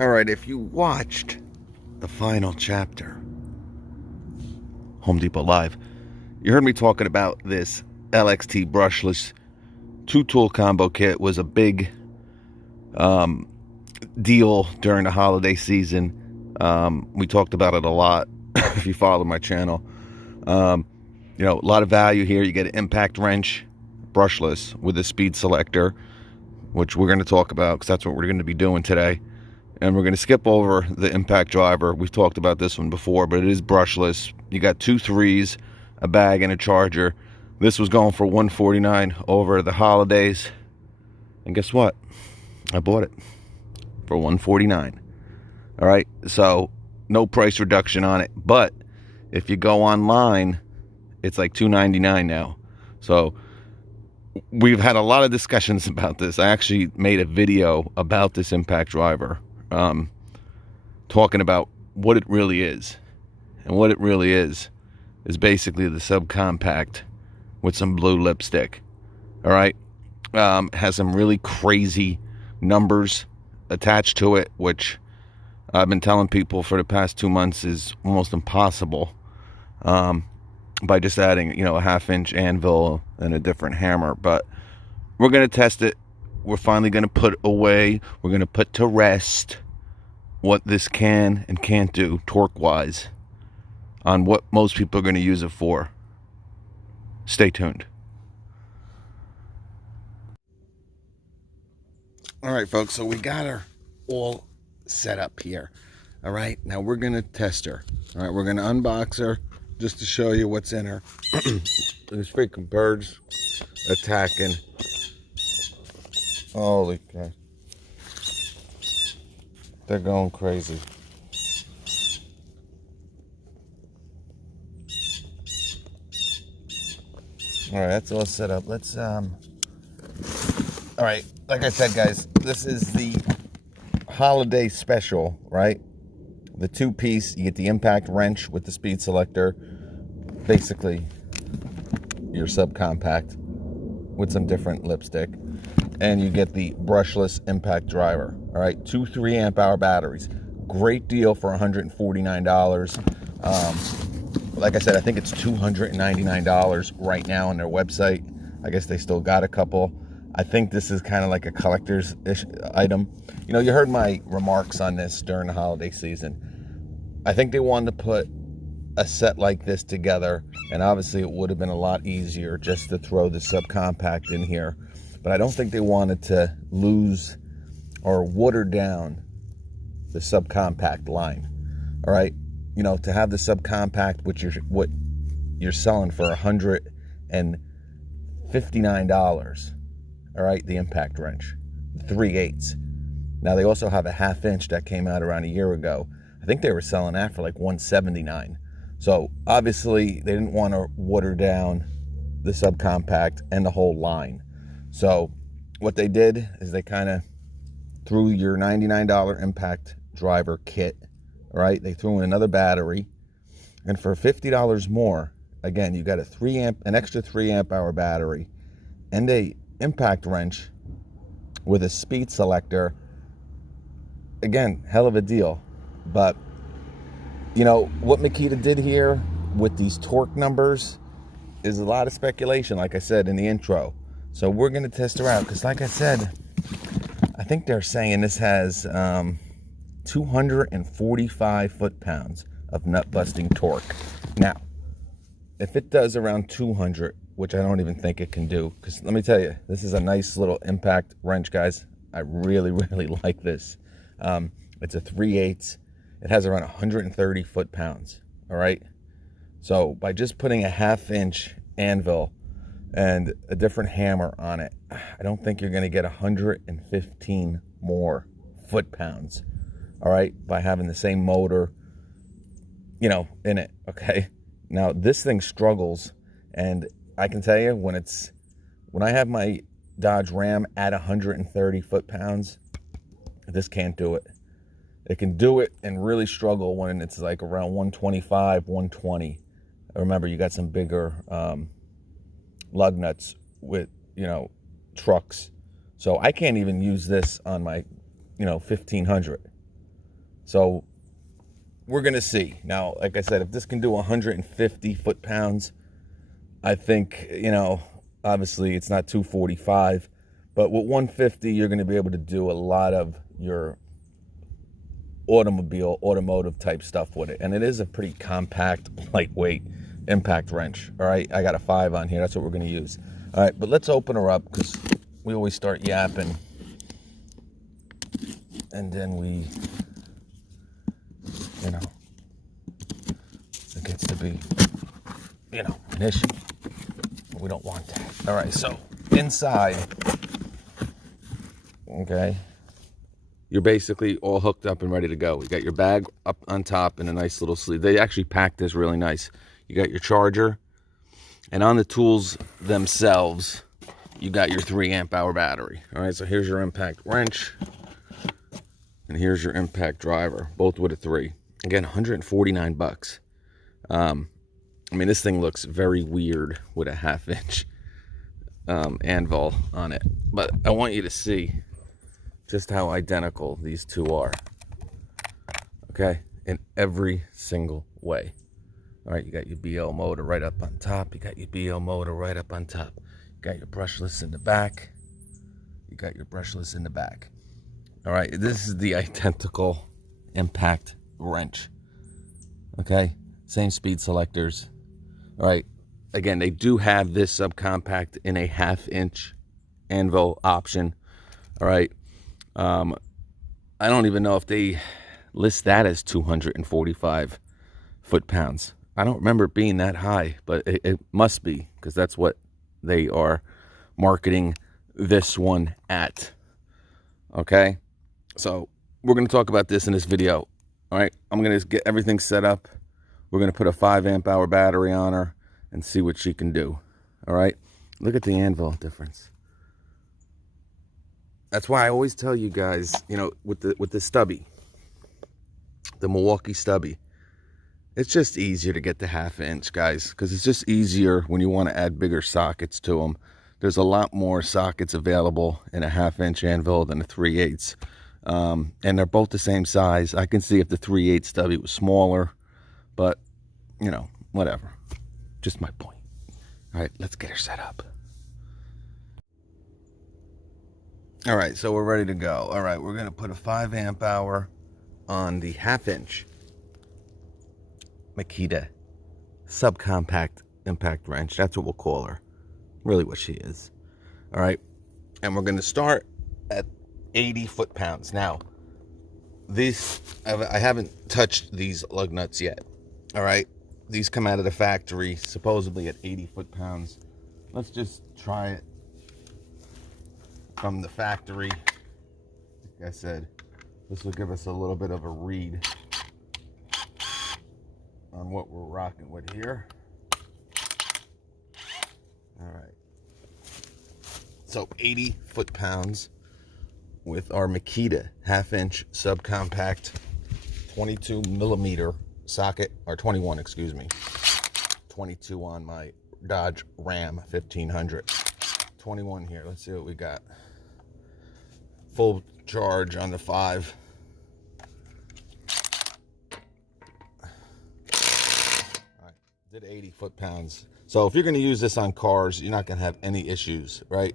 All right, if you watched the final chapter, Home Depot Live, you heard me talking about this LXT brushless two-tool combo kit. Was a big deal during the holiday season. We talked about it a lot if you follow my channel. You know, a lot of value here. You get an impact wrench, brushless, with a speed selector, which we're going to talk about because that's what we're going to be doing today. And we're going to skip over the impact driver. We've talked about this one before, but it is brushless. You got 2 3s, a bag, and a charger. This was going for $149 over the holidays. And guess what? I bought it for $149. All right, so no price reduction on it. But if you go online, it's like $299 now. So we've had a lot of discussions about this. I actually made a video about this impact driver, talking about what it really is. And what it really is basically the subcompact with some blue lipstick. All right, has some really crazy numbers attached to it, which I've been telling people for the past 2 months is almost impossible, by just adding, you know, a 1/2-inch anvil and a different hammer. But we're going to test it. We're finally going to put away, we're going to put to rest what this can and can't do torque-wise on what most people are going to use it for. Stay tuned. All right, folks, so we got her all set up here. All right, now we're going to test her. All right, we're going to unbox her just to show you what's in her. These freaking birds attacking. Holy cow. They're going crazy. All right, that's all set up. Let's, all right, like I said, guys, this is the holiday special, right? The 2-piece, you get the impact wrench with the speed selector, basically your subcompact with some different lipstick, and you get the brushless impact driver. All right, 2 3-amp-hour batteries. Great deal for $149. Like I said, I think it's $299 right now on their website. I guess they still got a couple. I think this is kind of like a collector's item. You know, you heard my remarks on this during the holiday season. I think they wanted to put a set like this together, and obviously it would have been a lot easier just to throw the subcompact in here. But I don't think they wanted to lose or water down the subcompact line. All right, you know, to have the subcompact, which what you're selling for $159. All right, the impact wrench, 3/8. Now they also have a 1/2-inch that came out around a year ago. I think they were selling that for like $179. So obviously they didn't want to water down the subcompact and the whole line. So what they did is they kind of threw your $99 impact driver kit. All right, they threw in another battery, and for $50 more, again, you got an extra 3-amp-hour battery and a impact wrench with a speed selector. Again, hell of a deal. But you know what Makita did here with these torque numbers is a lot of speculation, like I said in the intro. So we're going to test her out because, like I said, I think they're saying this has 245 foot-pounds of nut-busting torque. Now, if it does around 200, which I don't even think it can do, because let me tell you, this is a nice little impact wrench, guys. I really, really like this. It's a 3/8. It has around 130 foot-pounds, all right? So by just putting a 1/2-inch anvil and a different hammer on it, I don't think you're going to get 115 more foot-pounds, all right, by having the same motor, you know, in it, okay? Now, this thing struggles, and I can tell you, when I have my Dodge Ram at 130 foot-pounds, this can't do it. It can do it and really struggle when it's like around 125, 120. Remember, you got some bigger lug nuts with, you know, trucks. So I can't even use this on my, you know, 1500. So we're going to see. Now, like I said, if this can do 150 foot-pounds, I think, you know, obviously it's not 245, but with 150, you're going to be able to do a lot of your automotive type stuff with it. And it is a pretty compact, lightweight impact wrench. All right, I got a 5 on here. That's what we're going to use. All right, but let's open her up because we always start yapping. And then we, you know, it gets to be, you know, an issue. We don't want that. All right, so inside, okay, you're basically all hooked up and ready to go. You got your bag up on top and a nice little sleeve. They actually packed this really nice. You got your charger, and on the tools themselves, you got your 3 amp hour battery. All right, so here's your impact wrench, and here's your impact driver, both with a 3. Again, 149 bucks. I mean, this thing looks very weird with a 1/2 inch anvil on it, but I want you to see just how identical these two are, okay, in every single way. All right, you got your BL motor right up on top. You got your BL motor right up on top. You got your brushless in the back. You got your brushless in the back. All right, this is the identical impact wrench, okay? Same speed selectors. All right, again, they do have this subcompact in a 1/2 inch anvil option. All right, I don't even know if they list that as 245 foot-pounds. I don't remember it being that high, but it must be, because that's what they are marketing this one at. Okay, so we're going to talk about this in this video. All right, I'm going to get everything set up. We're going to put a 5 amp hour battery on her and see what she can do. All right, look at the anvil difference. That's why I always tell you guys, you know, with the stubby, the Milwaukee stubby, it's just easier to get the 1/2 inch, guys, because it's just easier when you want to add bigger sockets to them. There's a lot more sockets available in a 1/2 inch anvil than a 3/8. And they're both the same size. I can see if the 3/8 stubby was smaller, but, you know, whatever. Just my point. All right, let's get her set up. All right, so we're ready to go. All right, we're going to put a 5 amp hour on the 1/2 inch Makita subcompact impact wrench. That's what we'll call her. Really what she is. All right, and we're going to start at 80 foot-pounds. Now, these, I haven't touched these lug nuts yet. All right, these come out of the factory supposedly at 80 foot-pounds. Let's just try it from the factory. Like I said, this will give us a little bit of a read on what we're rocking with here. All right, so 80 foot-pounds with our Makita 1/2 inch subcompact 22 millimeter socket, or 21, excuse me, 22 on my Dodge Ram 1500, 21 here. Let's see what we got. Full charge on the 5. All right, did 80 foot-pounds. So if you're going to use this on cars, you're not going to have any issues, right?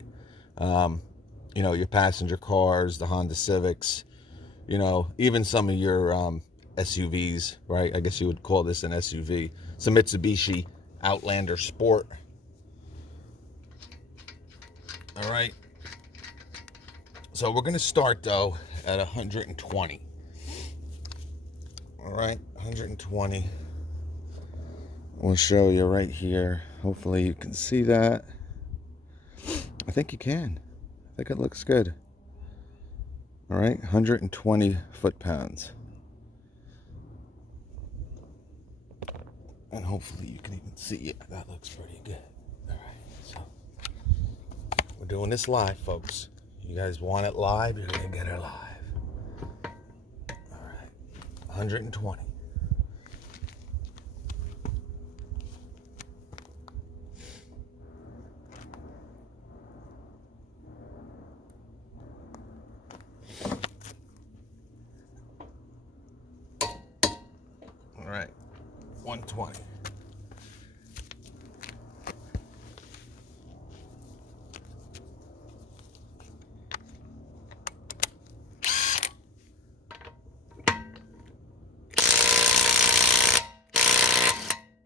You know, your passenger cars, the Honda Civics, you know, even some of your SUVs, right? I guess you would call this an SUV. It's a Mitsubishi Outlander Sport. All right. So we're going to start, though, at 120. All right, 120. We'll show you right here. Hopefully you can see that. I think you can. I think it looks good. All right, 120 foot-pounds. And hopefully you can even see it. That looks pretty good. All right, so we're doing this live, folks. You guys want it live, you're gonna get it live. All right, 120. 120.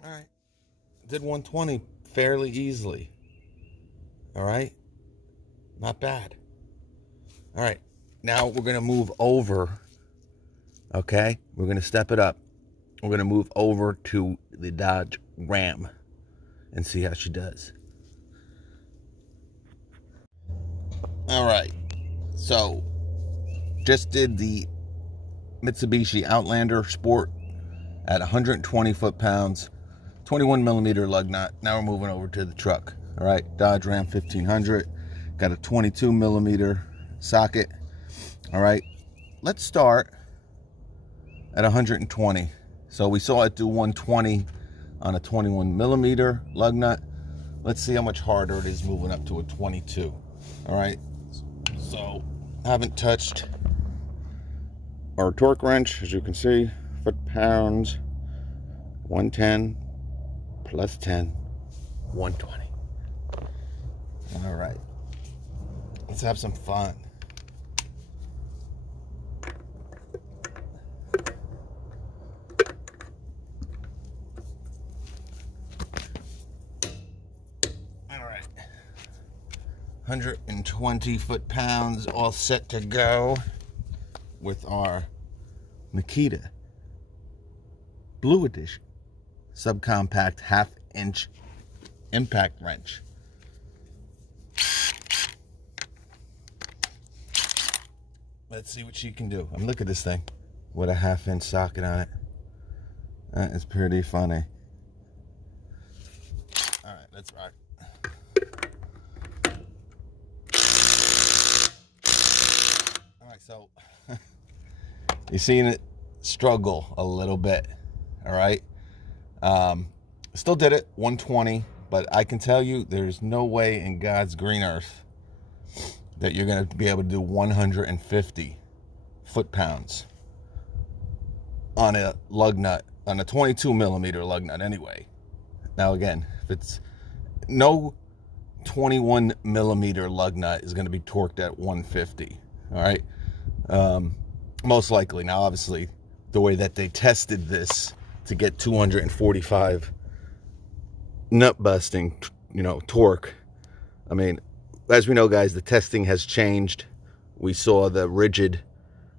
All right. Did 120 fairly easily. All right. Not bad. All right. Now we're going to move over. Okay. We're going to step it up. We're going to move over to the Dodge Ram and see how she does. All right. So, just did the Mitsubishi Outlander Sport at 120 foot-pounds, 21 millimeter lug nut. Now we're moving over to the truck. All right. Dodge Ram 1500. Got a 22 millimeter socket. All right. Let's start at 120. So we saw it do 120 on a 21 millimeter lug nut. Let's see how much harder it is moving up to a 22. All right. So haven't touched our torque wrench, as you can see, foot-pounds, 110 plus 10, 120. All right. Let's have some fun. All right. 120 foot-pounds all set to go with our Makita Blue Edition subcompact half-inch impact wrench. Let's see what she can do. Look at this thing with a half-inch socket on it. That is pretty funny. All right, let's rock. All right, so you're seeing it struggle a little bit. All right. Still did it 120, but I can tell you there's no way in God's green earth that you're going to be able to do 150 foot-pounds on a lug nut, on a 22 millimeter lug nut anyway. Now again, if it's no 21 millimeter lug nut is going to be torqued at 150. All right. Most likely. Now, obviously, the way that they tested this to get 245 nut busting, torque. I mean, as we know, guys, the testing has changed. We saw the rigid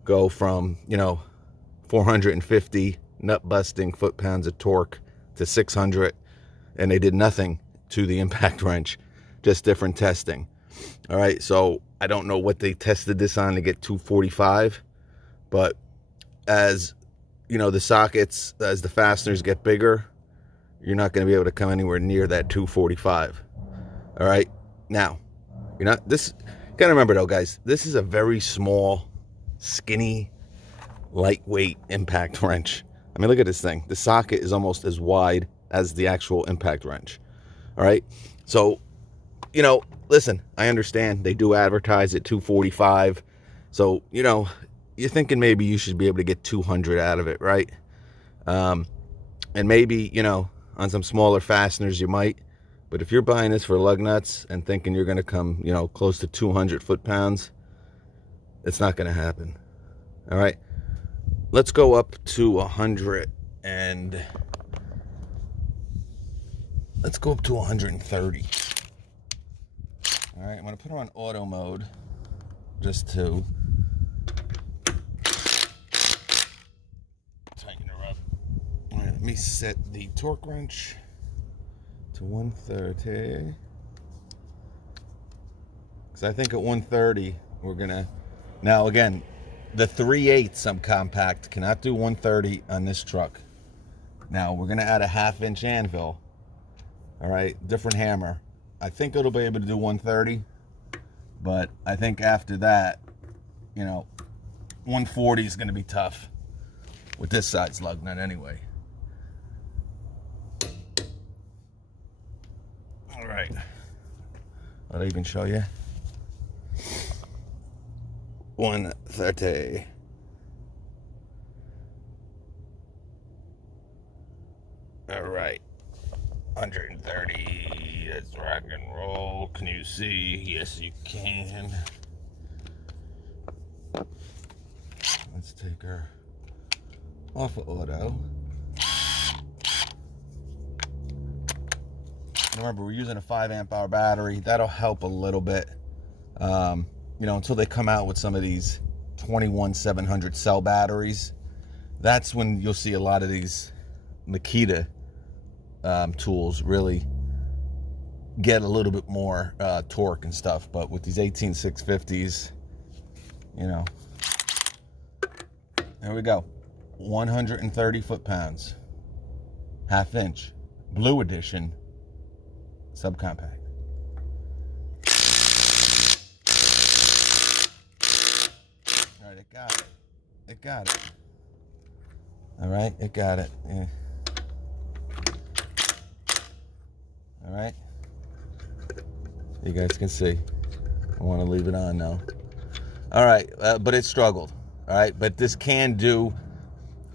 go from, 450 nut busting foot-pounds of torque to 600, and they did nothing to the impact wrench, just different testing. All right, so I don't know what they tested this on to get 245, but as the sockets, as the fasteners get bigger, you're not going to be able to come anywhere near that 245. All right, now gotta remember though, guys, this is a very small, skinny, lightweight impact wrench. I mean, look at this thing. The socket is almost as wide as the actual impact wrench. All right, so listen, I understand they do advertise at 245, so you're thinking maybe you should be able to get 200 out of it, right? And maybe on some smaller fasteners you might. But if you're buying this for lug nuts and thinking you're going to come, close to 200 foot-pounds, it's not going to happen. All right. Let's go up to 100 and let's go up to 130. All right. I'm going to put her on auto mode just to tighten her up. All right. Let me set the torque wrench to 130, because I think at 130 we're gonna, now again, the 3/8 subcompact cannot do 130 on this truck. Now we're gonna add a half-inch anvil. All right, different hammer. I think it'll be able to do 130, but I think after that, 140 is gonna be tough with this size lug nut anyway. All right, I'll even show you. 130. All right. 130. Let's rock and roll. Can you see? Yes, you can. Let's take her off of auto. Remember, we're using a 5 amp hour battery. That'll help a little bit. You know, until they come out with some of these 21700 cell batteries. That's when you'll see a lot of these Makita tools really get a little bit more torque and stuff. But with these 18650s, you know, there we go. 130 foot-pounds, 1/2 inch, blue edition, subcompact. All right, it got it. It got it. All right, it got it. Yeah. All right. You guys can see. I want to leave it on now. All right, but it struggled. All right, but this can do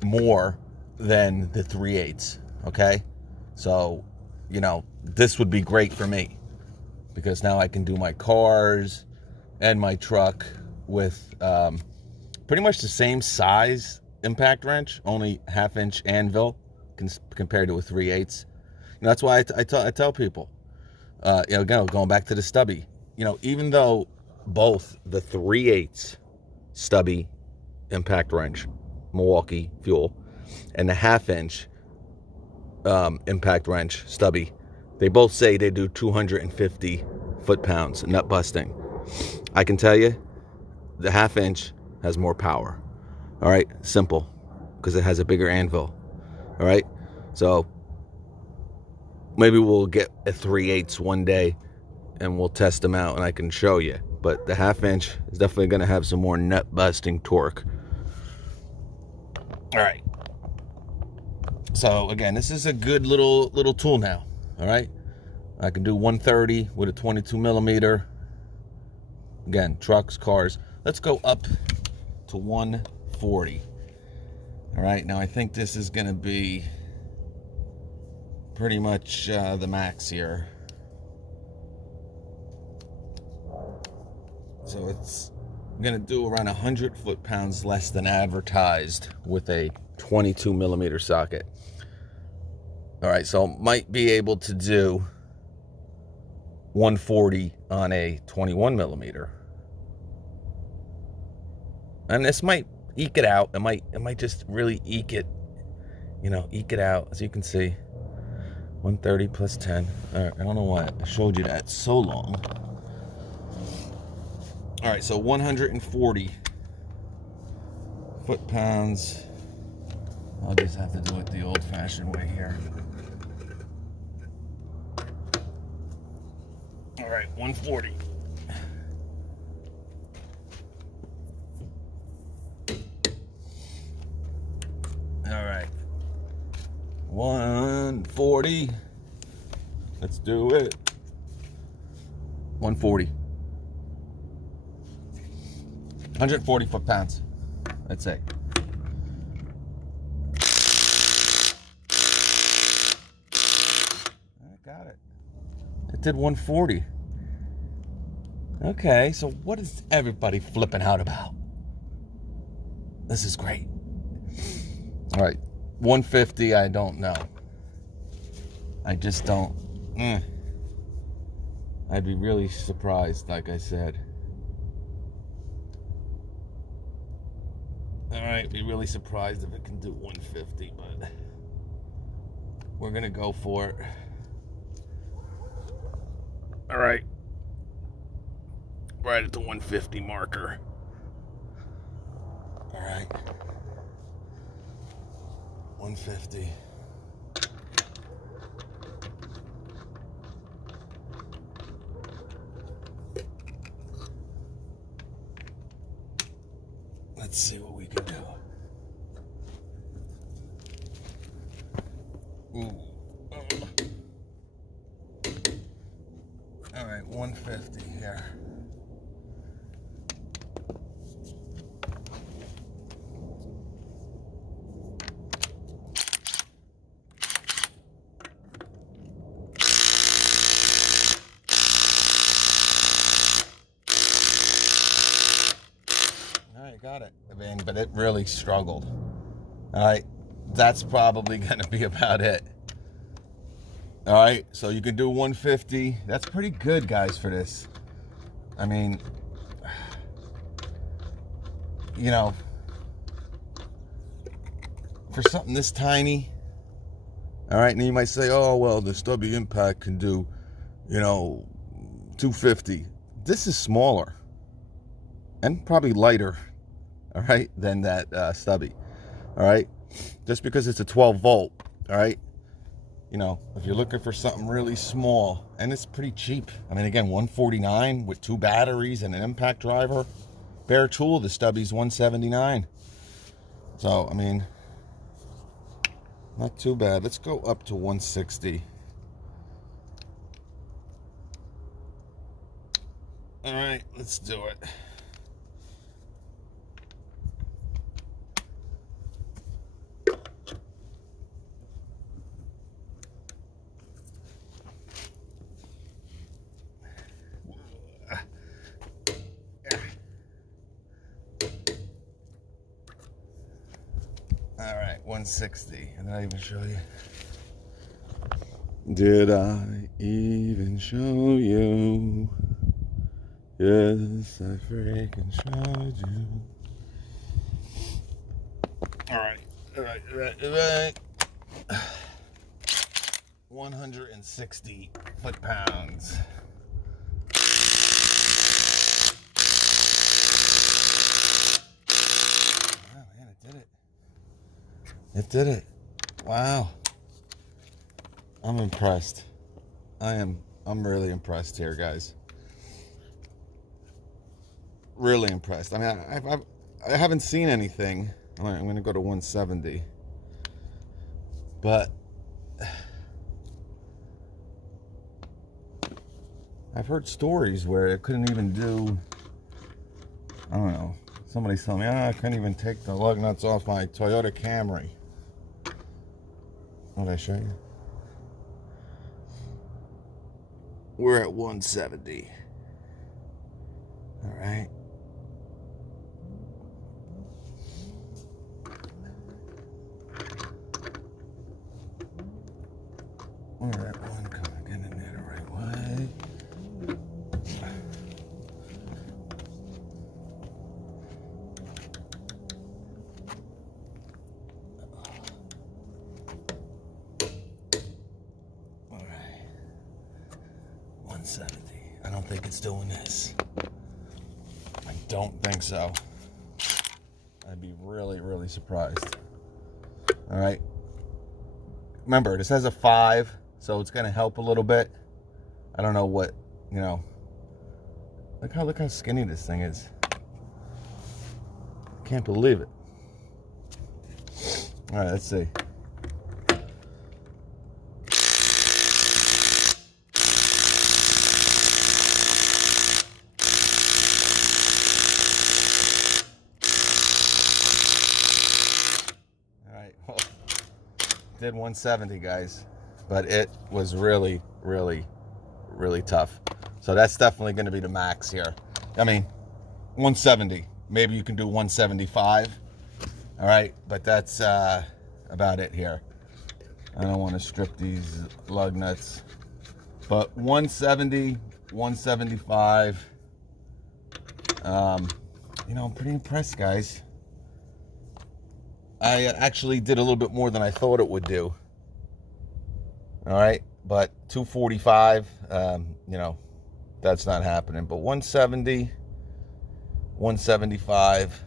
more than the 3/8. Okay, so you know this would be great for me because now I can do my cars and my truck with pretty much the same size impact wrench, only 1/2 inch anvil compared to a 3/8. You know, that's why I tell people, you know, again, going back to the stubby, you know, even though both the 3/8 stubby impact wrench, Milwaukee fuel, and the 1/2 inch impact wrench stubby, they both say they do 250 foot-pounds nut busting. I can tell you, the 1/2 inch has more power. All right, simple, because it has a bigger anvil. All right, so maybe we'll get a 3/8 one day and we'll test them out and I can show you. But the 1/2 inch is definitely going to have some more nut busting torque. All right. So again, this is a good little tool now. All right. I can do 130 with a 22 millimeter. Again, trucks, cars. Let's go up to 140. All right. Now I think this is going to be pretty much the max here. So it's gonna do around 100 foot-pounds less than advertised with a 22 millimeter socket. All right, so might be able to do 140 on a 21 millimeter. And this might eke it out. It might just really eke it, you know, eke it out. As you can see, 130 plus 10. All right, I don't know why I showed you that so long. All right, so 140 foot-pounds. I'll just have to do it the old-fashioned way here. All right, 140. All right, 140. Let's do it. 140. 140 foot-pounds, I'd say. I got it. It did 140. Okay, so what is everybody flipping out about? This is great. All right, 150, I don't know. I just don't. I'd be really surprised, like I said. Alright, be really surprised if it can do 150, but we're gonna go for it. Alright. Right at the 150 marker. Alright. 150. Let's see what we can do. Ooh. All right, 150 here. it. I mean, but it really struggled. All right, that's probably going to be about it. All right, so you can do 150. That's pretty good, guys, for this. I mean, you know, for something this tiny. All right, and you might say, oh, well, the stubby impact can do, 250. This is smaller and probably lighter, all right, than that stubby, all right? Just because it's a 12 volt, all right? If you're looking for something really small, and it's pretty cheap. I mean, again, $149 with 2 batteries and an impact driver. Bare tool, the stubby's $179. So, I mean, not too bad. Let's go up to 160. All right, let's do it. All right, 160. And did I even show you? Did I even show you? Yes, I freaking showed you. All right. 160 foot-pounds. Oh, man, it did it. It did it. Wow. I'm impressed. I'm really impressed here, guys. Really impressed. I mean, I haven't seen anything. I'm going to go to 170. But I've heard stories where it couldn't even do, I don't know. Somebody's telling me, I couldn't even take the lug nuts off my Toyota Camry. What did I show you? We're at 170. All right. We're at one. Come on, get in there the right way. All right. 170. I don't think it's doing this. I don't think so. I'd be really, really surprised. All right. Remember, this has a 5, so it's going to help a little bit. I don't know what, Look how skinny this thing is. Can't believe it. All right, let's see. All right, well, did 170, guys, but it was really, really, really tough. So that's definitely going to be the max here. I mean, 170. Maybe you can do 175. All right, but that's about it here. I don't want to strip these lug nuts. But 170, 175. I'm pretty impressed, guys. I actually did a little bit more than I thought it would do. All right, but 245, that's not happening. But 170, 175.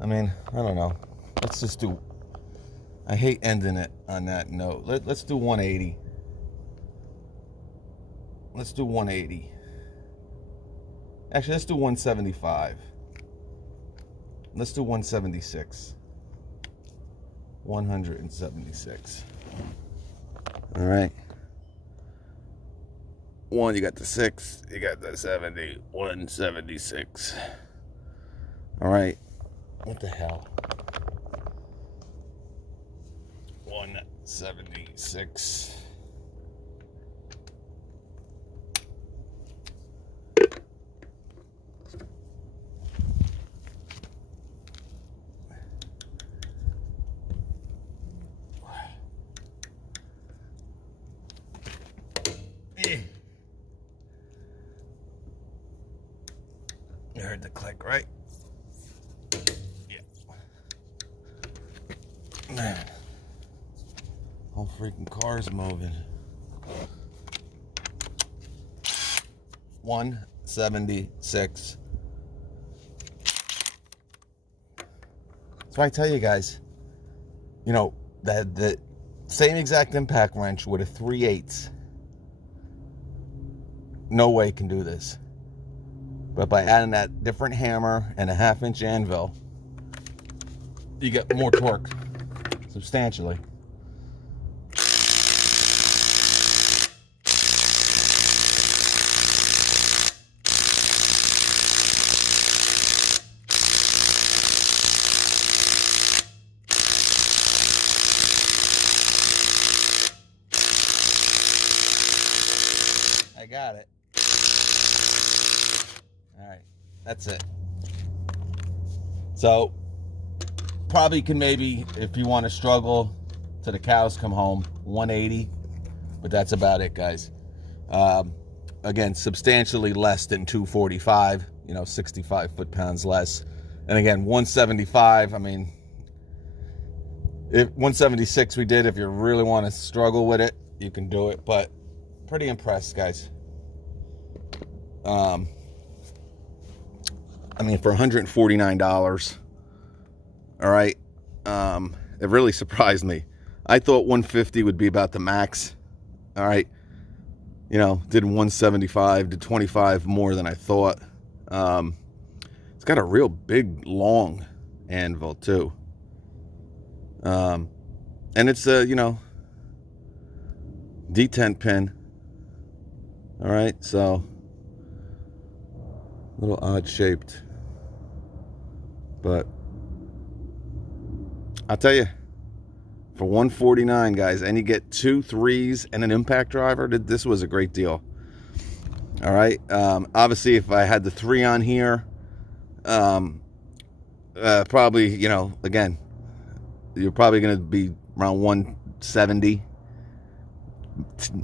I mean, I don't know. Let's just do, I hate ending it on that note. Let's do 180. Let's do 180. Actually, let's do 175. Let's do 176. 176. All right. 1, you got the 6, you got the 70, 176. All right. What the hell? 176. click, right? Yeah. Man. Whole freaking car's moving. 176. That's why I tell you guys, you know, that the same exact impact wrench with a 3/8. No way can do this. But by adding that different hammer and a 1/2-inch anvil, you get more torque substantially. I got it. All right, that's it. So probably can, maybe if you want to struggle till the cows come home, 180, but that's about it, guys. Again, substantially less than 245, you know, 65 foot-pounds less. And again, 175, I mean, if 176 we did, if you really want to struggle with it, you can do it, but pretty impressed, guys. I mean, for $149, all right, it really surprised me. I thought 150 would be about the max, all right. You know, did 175, did 25 more than I thought. It's got a real big, long anvil, too. And it's a, you know, detent pin. All right, so a little odd shaped. But I'll tell you, for $149, guys, and you get 2 3s and an impact driver, this was a great deal. All right. Obviously, if I had the 3 on here, probably, you know, again, you're probably going to be around 170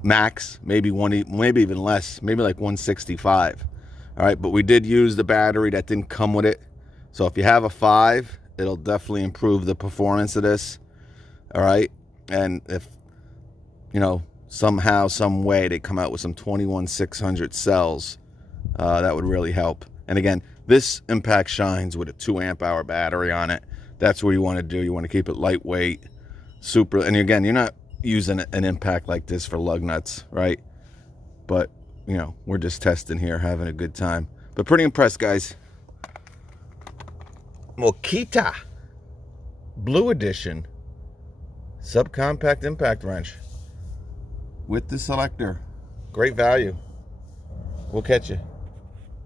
max, maybe even less, maybe like 165. All right, but we did use the battery that didn't come with it. So if you have a 5, it'll definitely improve the performance of this. All right, and if, you know, somehow, some way they come out with some 21600 cells, that would really help. And again, this impact shines with a 2 amp hour battery on it. That's what you want to do. You want to keep it lightweight, super. And again, you're not using an impact like this for lug nuts, right? But, you know, we're just testing here, having a good time. But pretty impressed, guys. Makita Blue Edition subcompact impact wrench with the selector. Great value. We'll catch you.